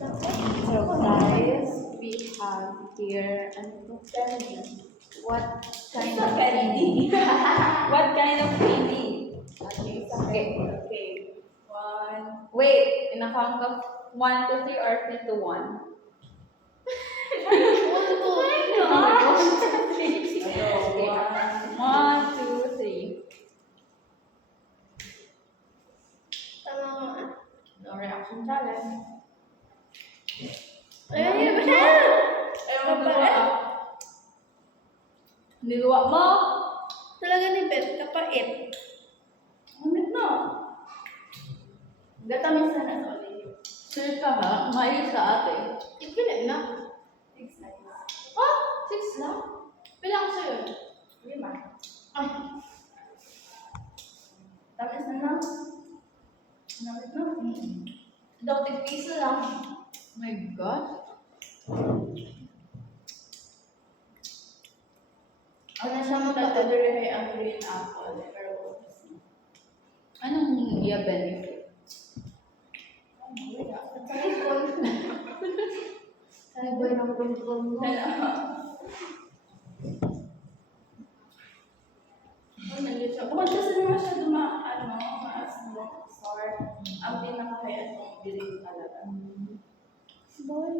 So guys, we have here candy. What kind of candy? What kind of candy? Okay. One. Wait, in a count of 1 to 3 or 3 to 1? One, two, three. No reaction challenge. Niluwa mo? Talaga ni Bet, kapait. Amit na. Gatamis na sa ulit. Sure ka ha? Maayos sa ate. Ipilit na. 6 nights. Oh, 6 na? Bilang sa'yo. 5. Ah, Tamis na na. Namit na. daw piso lang. Oh my God. Ano siya mo tataduri kay ang green apple. Pero, Anong iya benefit? Ay, boy, nakulong-kulong mo. Bukod kasi naman siya maas mo, sort. Ang pinakakaya itong bilig talaga. Boy,